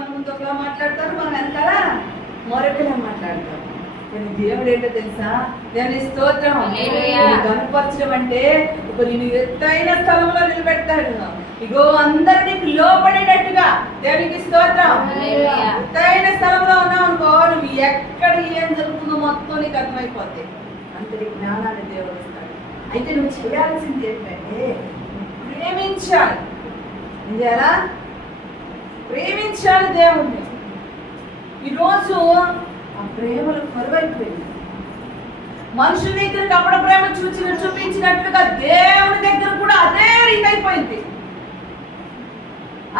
మన ముందు ఒకలా మాట్లాడతారు, మనం వెనకాల మరొకలా మాట్లాడతారు. కానీ దేవుడు ఏంటో తెలుసా? దేవుని స్తోత్రం. కనుపరచడం అంటే ఒక నేను ఎత్తైన స్థలంలో నిలబెడతాడు. ఇగో అందరూ నీకు లోపడేటట్టుగా. దేవునికి స్తోత్రం. ఎత్తైన స్థలంలో ఉన్నావు అనుకో, నువ్వు ఎక్కడ ఏం జరుగుతుందో మొత్తం నీకు అర్థమైపోతాయి. అంతటి జ్ఞానాన్ని దేవుడు ఇస్తాడు. అయితే నువ్వు చేయాల్సింది ఏంటంటే ప్రేమించాలి. ఏం చేయాలా? ప్రేమించాలి దేవుణ్ణి. ఈరోజు ఆ ప్రేమలు కరువైపోయింది. మనుషుల దగ్గర కపట ప్రేమ చూపించినట్లుగా దేవుని దగ్గర కూడా అదే రీతి అయిపోయింది.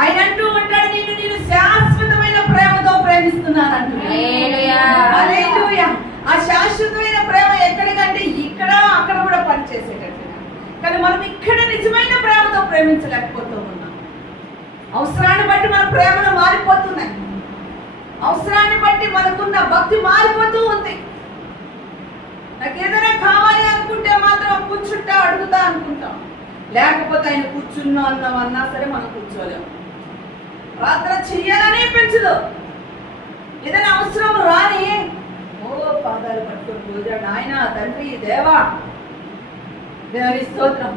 ఆయన అంటూ ఉంటాడు, నేను శాశ్వతమైన ప్రేమతో ప్రేమిస్తున్నాను అంటున్నాడు. ఆ శాశ్వతమైన ప్రేమ ఎక్కడికంటే ఇక్కడ అక్కడ కూడా పనిచేసేటట్టుగా. కానీ మనం ఇక్కడ నిజమైన ప్రేమతో ప్రేమించలేకపోతూ ఉన్నాం. అవసరాన్ని బట్టి మన ప్రేమలు మారిపోతున్నాయి. అవసరాన్ని బట్టి మనకున్న భక్తి మారిపోతూ ఉంది. నాకు ఏదైనా కావాలి అనుకుంటే మాత్రం కూర్చుంటా అడుగుతా అనుకుంటాం. లేకపోతే ఆయన కూర్చున్నా అన్నా సరే మనం కూర్చోలేము. ప్రార్థన చెయ్యాలనే పెంచదు. ఏదైనా అవసరం రాని పాదాలు పట్టుకొని కూర్చోడు. ఆయన తండ్రి దేవా, దేవుని స్తోత్రం.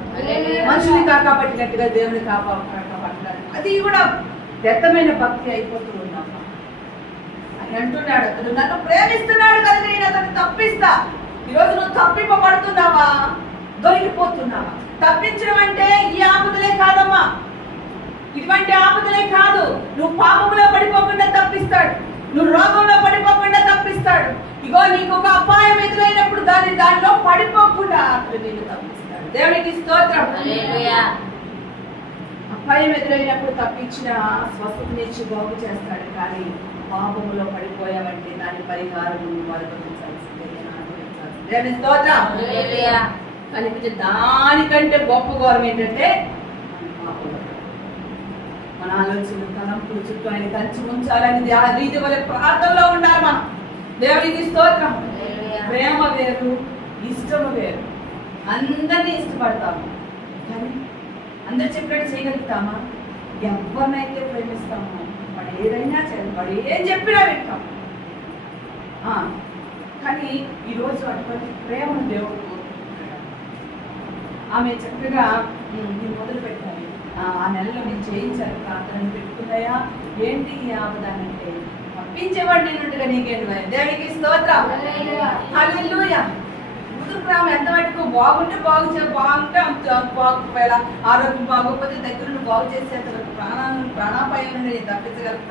మనుషుని కాకపట్టినట్టుగా దేవుని కాకపట్టాలి. అది కూడా వ్యర్థమైన భక్తి అయిపోతూ ఉన్నాం. అని అంటున్నాడు, అతను నన్ను ప్రేమిస్తున్నాడు కనుక నేను అతను తప్పిస్తా. ఈరోజు నువ్వు తప్పింపబడుతున్నావా? దొరికిపోతున్నావా? తప్పించడం అంటే ఈ ఆపదలే కాదమ్మా, ఇటువంటి ఆపదలే కాదు. నువ్వు పాపంలో పడిపోకుండా తప్పిస్తాడు. నువ్వు రోగంలో పడిపోకుండా తప్పిస్తాడు. ఇగో నీకు ఒక అపాయం ఎదురైనప్పుడు దానిలో పడిపోకుండా అతను నేను తప్పిస్తాడు. దేవునికి స్తోత్రం. అపాయం ఎదురైనప్పుడు తప్పించిన స్వస్థతనిచ్చి బాగు చేస్తాడు. కానీ పాపములో పడిపోయావంటే దాని పరిహారం అనుభవించాల్సిందే. దేవుని స్తోత్రం. కనిపించే దానికంటే గొప్ప ఘోరం ఏంటంటే మన ఆలోచనలు తలంపులు చుట్టూ ఆయన కంచి ఉంచాలని ఆ రీతి వల్ల ప్రార్థనలో ఉండాలి మనం. దేవునికి స్తోత్రం. ప్రేమ వేరు, ఇష్టము వేరు. అందరినీ ఇష్టపడతాము కానీ అందరు చెప్పినట్టు చేయగలుగుతామా? ఎవరినైతే ప్రేమిస్తామో వాడు ఏదైనా చేయాలి, వాడు ఏం చెప్పినా వింటాం. కానీ ఈరోజు అటువంటి ప్రేమను దేవుడు కోరుకుంటున్నాడు. ఆమె చక్కగా నేను మొదలు పెట్టాలి, ఆ నెలలో నేను చేయించాను ప్రార్థన పెట్టుకున్నాయా ఏంటి ఆపదానంటే తప్పించేవాడు నేనుండగా నీకేంటి భయం. దేవునికి స్తోత్రం. హల్లెలూయా. ముదురు ప్రేమ ఎంత మటుకు బాగుంటే బాగుంటే అంత బాగుపోయేలా, ఆరోగ్యం బాగోకపోతే దగ్గర బాగు చేసేంత ప్రాణాపాయం నుండి నేను తప్పించగలుగుతాను.